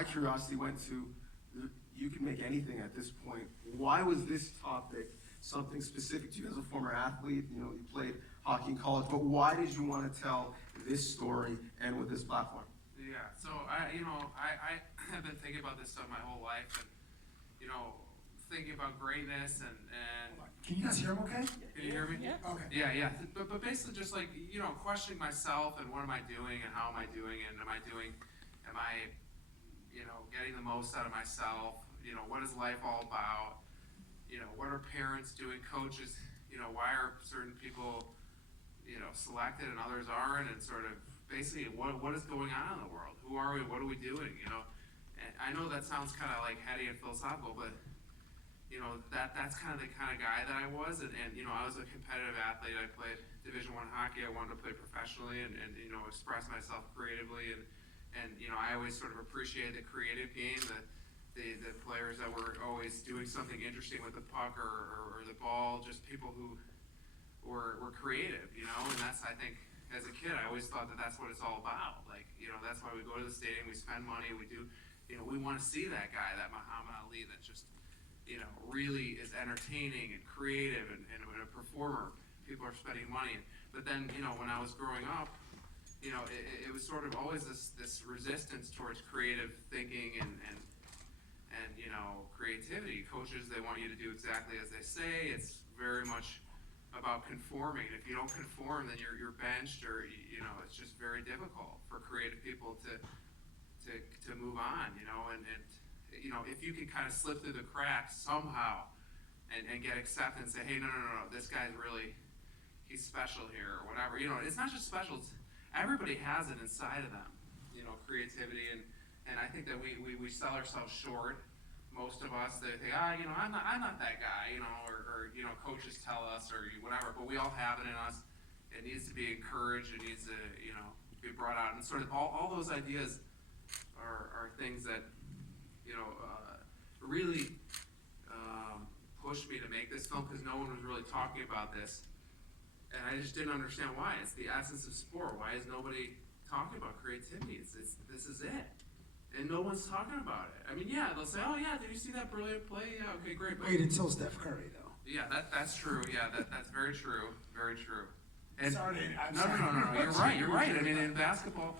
my curiosity went to, you can make anything at this point. Why was this topic something specific to you as a former athlete? You know, you played hockey in college, but why did you want to tell this story and with this platform? Yeah, so I have been thinking about this stuff my whole life, and thinking about greatness and. Can you guys hear him okay? Can you hear me? Yeah. Okay. Yeah. But basically just like, questioning myself and what am I doing and how am I doing and am I getting the most out of myself? What is life all about? What are parents doing, coaches, why are certain people, selected and others aren't, and sort of basically what is going on in the world? Who are we? What are we doing? And I know that sounds kind of like heady and philosophical, but that's kind of the kind of guy that I was, and I was a competitive athlete. I played Division I hockey. I wanted to play professionally and express myself creatively, and I always sort of appreciated the creative game, the players that were always doing something interesting with the puck or the ball, just people who were creative, and that's, I think, as a kid, I always thought that that's what it's all about. Like, that's why we go to the stadium, we spend money, we do, we want to see that guy, that Muhammad Ali that just, really is entertaining and creative and a performer. People are spending money. But then, when I was growing up, it was sort of always this resistance towards creative thinking and creativity. Coaches, they want you to do exactly as they say. It's very much about conforming. If you don't conform, then you're benched, or it's just very difficult for creative people to move on. And if you can kind of slip through the cracks somehow and get acceptance, say, hey, no, this guy's really, he's special here, or whatever. It's not just special. Everybody has it inside of them, creativity, and I think that we sell ourselves short. Most of us, they think, I'm not that guy, or coaches tell us, or whatever, but we all have it in us. It needs to be encouraged. It needs to, be brought out. And sort of all those ideas are things that, really pushed me to make this film, because no one was really talking about this. And I just didn't understand why. It's the essence of sport. Why is nobody talking about creativity? This is it. And no one's talking about it. I mean, yeah, they'll say, oh, yeah, did you see that brilliant play? Yeah, okay, great. But Wait until Steph Curry, though. yeah, that's true. Yeah, that's very true. Very true. And Sorry, I'm no, sorry. You're right. I mean, in basketball,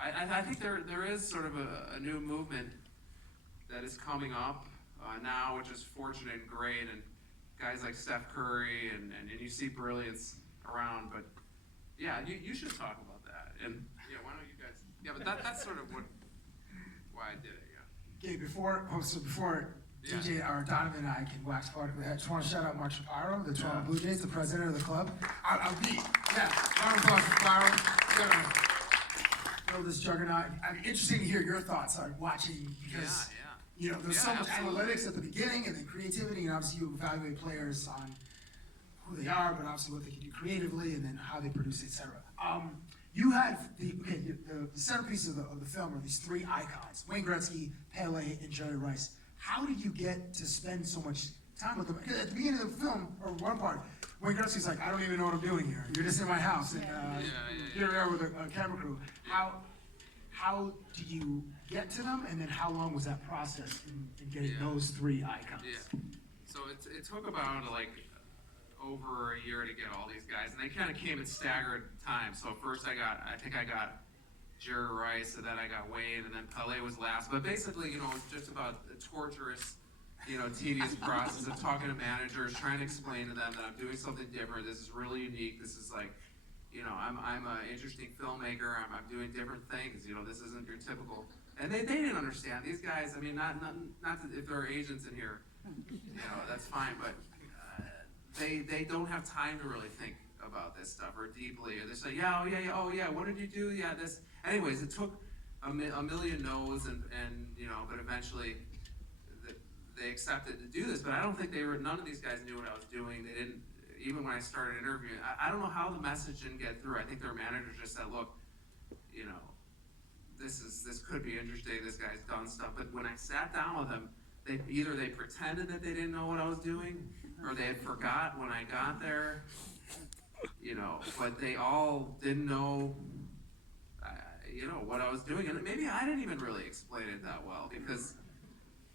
I think there is sort of a new movement that is coming up now, which is fortunate and great, and guys like Steph Curry, and you see brilliance around. But yeah, you should talk about that. And yeah, why don't you guys? Yeah, but that's sort of why I did it. Yeah. Okay, before DJ or Donovan and I can wax poetically, I just want to shout out Mark Shapiro, the Toronto BlueJays, the president of the club. Round of applause for Shapiro. This juggernaut. Interesting to hear your thoughts on watching, because there's so much analytics at the beginning, and then creativity, and obviously you evaluate players on who they are, but obviously what they can do creatively, and then how they produce, etc. You had the centerpiece of the film are these three icons: WayneGretzky, Pele, and JerryRice. How did you get to spend so much time with them? Because at the beginning of the film, or one part, WayneGretzky's like, I don't even know what I'm doing here. You're just in my house, and here we are with a camera crew. How did you get to them, and then how long was that process in getting those three icons? Yeah. So it took about over a year to get all these guys, and they kind of came in staggered times. So first I think I got JerryRice, and then I got Wayne, and then Pele was last. But basically, it's just about a torturous, tedious process of talking to managers, trying to explain to them that I'm doing something different. This is really unique. This is like, I'm an interesting filmmaker. I'm doing different things. This isn't your typical. And they didn't understand. These guys, I mean, not that if there are agents in here, that's fine. But they don't have time to really think about this stuff or deeply. Or they say, oh yeah, what did you do? Yeah, this. Anyways, it took a million no's, and but eventually they accepted to do this. But I don't think none of these guys knew what I was doing. They didn't. Even when I started interviewing, I don't know how the message didn't get through. I think their manager just said, look, this could be interesting. This guy's done stuff. But when I sat down with them, either they pretended that they didn't know what I was doing, or they had forgot when I got there. But they all didn't know. you know, what I was doing, and maybe I didn't even really explain it that well, because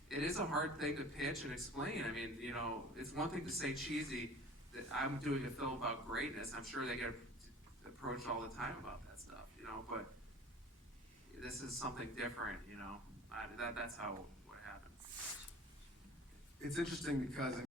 it is a hard thing to pitch and explain. I mean, you know, it's one thing to say cheesy that I'm doing a film about greatness. I'm sure they get approached all the time about that stuff, you know, but this is something different, you know. That's how what happened. It's interesting because